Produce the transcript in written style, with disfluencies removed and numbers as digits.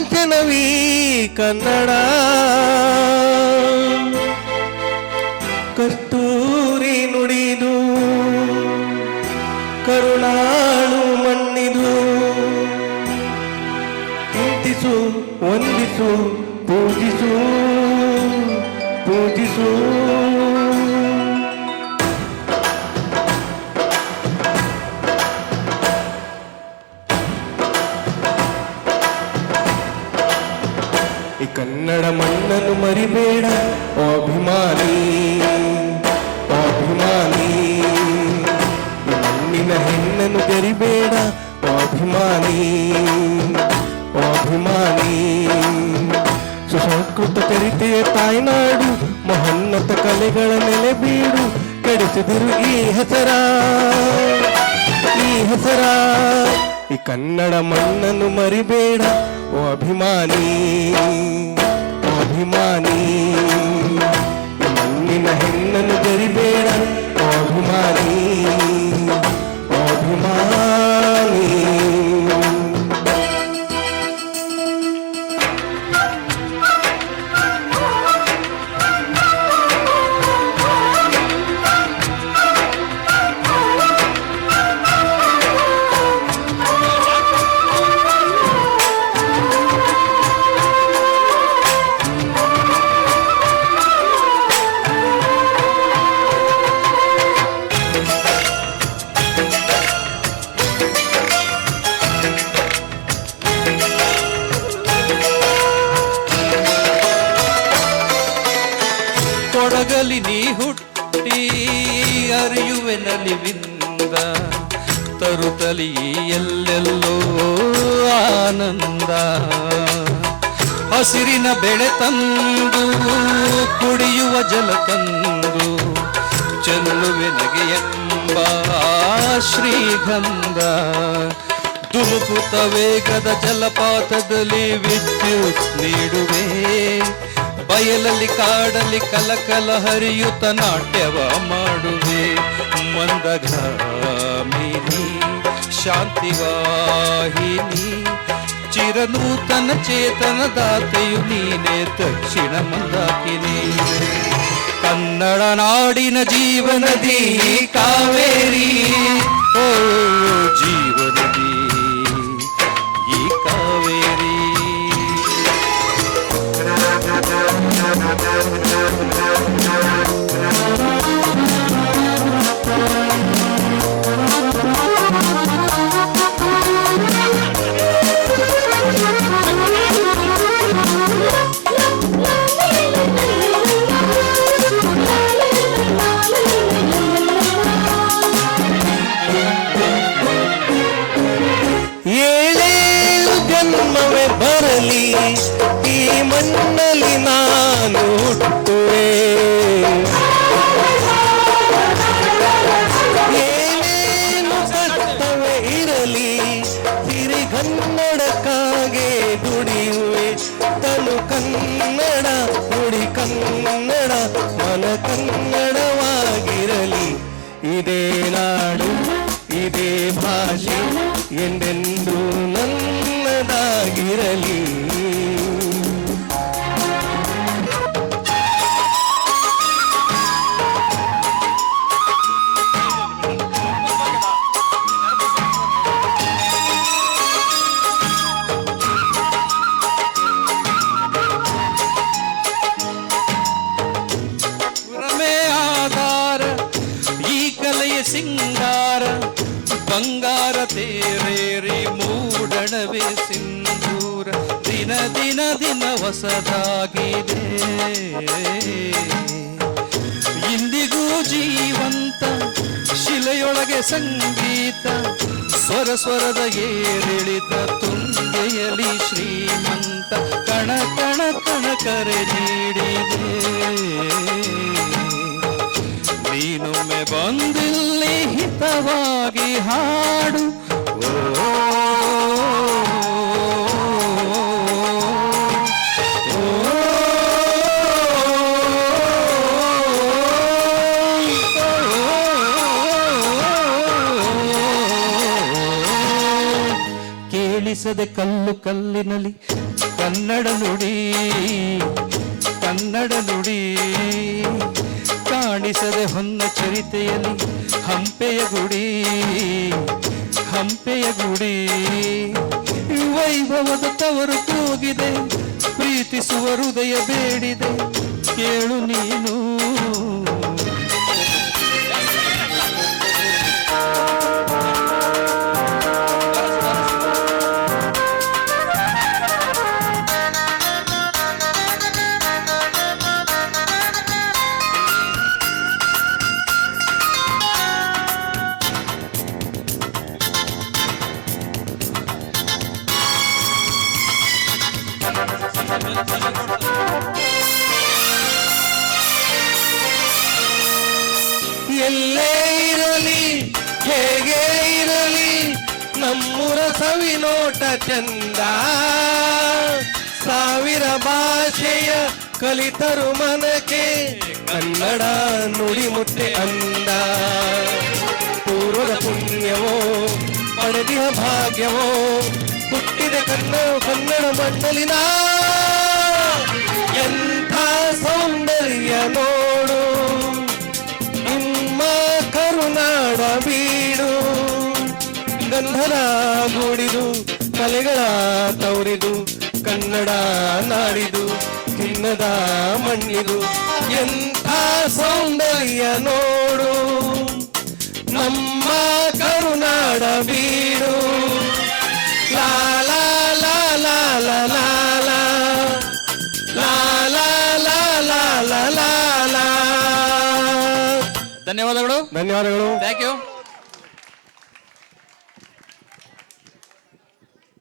ಲಾಂಛನವೀ ಕನ್ನಡ. ಕಸ್ತೂರಿ ನುಡಿದು ಕರುಣಾಳು ಮಣ್ಣಿದು. ಚಿಂತಿಸು, ವಂದಿಸು, ಪೂಜಿಸು, ಪೂಜಿಸು. ಈ ಕನ್ನಡ ಮಣ್ಣನ್ನು ಮರಿಬೇಡ ಓ ಅಭಿಮಾನಿ, ಓ ಅಭಿಮಾನಿ. ಈ ಮಣ್ಣಿನ ಹೆಣ್ಣನ್ನು ಬೆರಿಬೇಡ ಓ ಅಭಿಮಾನಿ, ಓ ಅಭಿಮಾನಿ. ಸುಸಂಸ್ಕೃತ ಚರಿತೆಯ ತಾಯ್ನಾಡು, ಮಹೋನ್ನತ ಕಲೆಗಳ ನೆಲೆ ಬೀಡು. ಕೆಡಿಸಿದಿರು ಈ ಹೆಸರ, ಈ ಹೆಸರ. ಈ ಕನ್ನಡ ಮಣ್ಣನ್ನು ಮರಿಬೇಡ ಓ ಅಭಿಮಾನಿ, ಓ ಅಭಿಮಾನಿ. ಮಣ್ಣಿನ ಹೆಣ್ಣನ್ನು ಬೆರಿಬೇಡ ಓ ಅಭಿಮಾನಿ, ಓ ಅಭಿಮಾನಿ. ಕೊಡಗಲಿ ನೀ ಹುಟ್ಟಿ ಅರಿಯುವೆ ನಲಿವಿಂದ, ತರುತ್ತಲಿ ಎಲ್ಲೆಲ್ಲೋ ಆನಂದ. ಹಸಿರಿನ ಬೆಳೆ ತಂದು ಕುಡಿಯುವ ಜಲ ತಂದು ಚೆಲ್ಲುವೆ ನಗೆಯೆಂಬ ಶ್ರೀಗಂಧ. ಧುಮುಕುತ್ತ ವೇಗದ ಜಲಪಾತದಲ್ಲಿ ವಿದ್ಯುತ್ ನೀಡುವೆ. ಬಯಲಲ್ಲಿ ಕಾಡಲ್ಲಿ ಕಲಕಲ ಹರಿಯುತ್ತ ನಾಟ್ಯವ ಮಾಡುವೆ. ಮಂದಗಾಮಿನಿ ಶಾಂತಿವಾಹಿನಿ, ಚಿರನೂತನ ಚೇತನ ದಾತೆಯು ನೀನೆ, ದಕ್ಷಿಣ ಮಂದಾಕಿನಿ. ಕನ್ನಡ ನಾಡಿನ ಜೀವನದಿ ಕಾವೇರಿ, ಓ ಜೀವನದಿ ಈ ಕಾವೇರಿ. ಏಳೇಳು ಜನ್ಮವೇ ಬರಲಿ ಈ ಮಣ್ಣಲ್ಲಿ ನಾನು ಹುಟ್ಟುವೆ. ಏನೇನು ಕಷ್ಟವೇ ಇರಲಿ ಸಿರಿಗನ್ನಡಕ್ಕಾಗೆ ದುಡಿಯುವೆ. ತನು ಕನ್ನಡ, ನುಡಿ ಕನ್ನಡ, ಮನ ಕನ್ನಡವಾಗಿರಲಿ. ಇದೇ ನಾಡು, ಇದೇ ಭಾಷೆ ಎಂದೆಂದು ನನ್ನದಾಗಿರಲಿ. ಪುರಮೇ ಆಧಾರ ಈ ಕಲೆಯ ಸಿಂಗಾರ, ಬಂಗಾರ ತೇರೇರಿ ಮೂಡಣವೇ ಸಿಂಧೂರ. ದಿನ ದಿನ ದಿನ ಹೊಸದಾಗಿದೆ, ಇಂದಿಗೂ ಜೀವಂತ ಶಿಲೆಯೊಳಗೆ ಸಂಗೀತ. ಸ್ವರ ಸ್ವರದ ಏರಿಳಿತ ತುಂಗೆಯಲಿ ಶ್ರೀಮಂತ. ಕಣ ಕಣ ಕಣ ಕರೆ ನೀಡಿದೆ, ನೀನೊಮ್ಮೆ ಬಂದಿಲ್ಲಿ ಹಿತವಾಗಿ ಹಾಡು. ಕೇಳಿಸದೆ ಕಲ್ಲು ಕಲ್ಲಿನಲ್ಲಿ ಕನ್ನಡ ನುಡಿ ಕನ್ನಡ ನುಡಿ ಕಾಣಿಸದೆ ಹೊನ್ನ ಚರಿತೆಯಲ್ಲಿ ಹಂಪೆಯ ಗುಡಿ ಹಂಪೆಯ ಗುಡಿ ವೈಭವದ ತವರು ಕೂಗಿದೆ ಪ್ರೀತಿಸುವ ಹೃದಯ ಬೇಡಿದೆ ಕೇಳು ನೀನು ಎಲ್ಲೇ ಇರಲಿ ಹೇಗೆ ಇರಲಿ ನಮ್ಮೂರ ಸವಿನೋಟ ಚಂದ ಸಾವಿರ ಭಾಷೆಯ ಕಲಿತರು ಮನಕ್ಕೆ ಕನ್ನಡ ನುಡಿ ಮುಟ್ಟೆ ಅಂದ ಪೂರ್ವದ ಪುಣ್ಯವೋ ಪಡೆದಿಯ ಭಾಗ್ಯವೋ ಹುಟ್ಟಿದ ಕನ್ನಡ ಮಣ್ಣಲಿನ ಎಂಥ ಸೌಂದರ್ಯ ನೋಡು ನಿಮ್ಮ ಕರುನಾಡ ಬೀಡು ಗಂಧದ ಗೂಡಿದು ಕಲೆಗಳ ತವರಿದು ಕನ್ನಡ ನಾಡಿದು ಚಿನ್ನದ ಮಣ್ಣಿದು ಎಂಥ ಸೌಂದರ್ಯ ನೋಡು ನಮ್ಮ ಕರುನಾಡ ಬೀಡು ಲಾ ಲಾ ಲಾ ಲಾ ಲಾ ಲಾ ಲಾ ಲಾ ಲಾ ಲಾ ಲಾ ಲಾ ಲಾ ಲಾ. ಧನ್ಯವಾದಗಳು ಧನ್ಯವಾದಗಳು. Thank you.